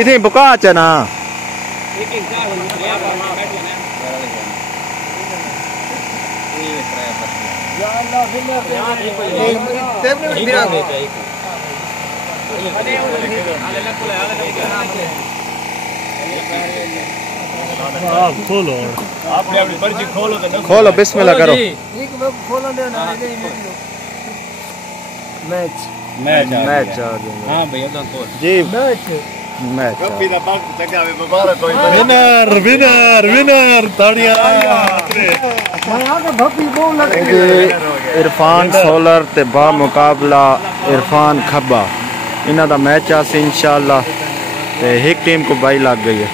इथे बुका च ना खोलो आपने अपनी पर्ची खोलो तो खोलो बिस्मिल्लाह करो मैच मैच मैच आ गया हां भैया जी match match winner winner winner ताड़ियां इरफान सोलर ते बा मुकाबला इरफान खब्बा इन्हां दा मैच आसी इंशाअल्लाह ते एक टीम को बाई लग गई है।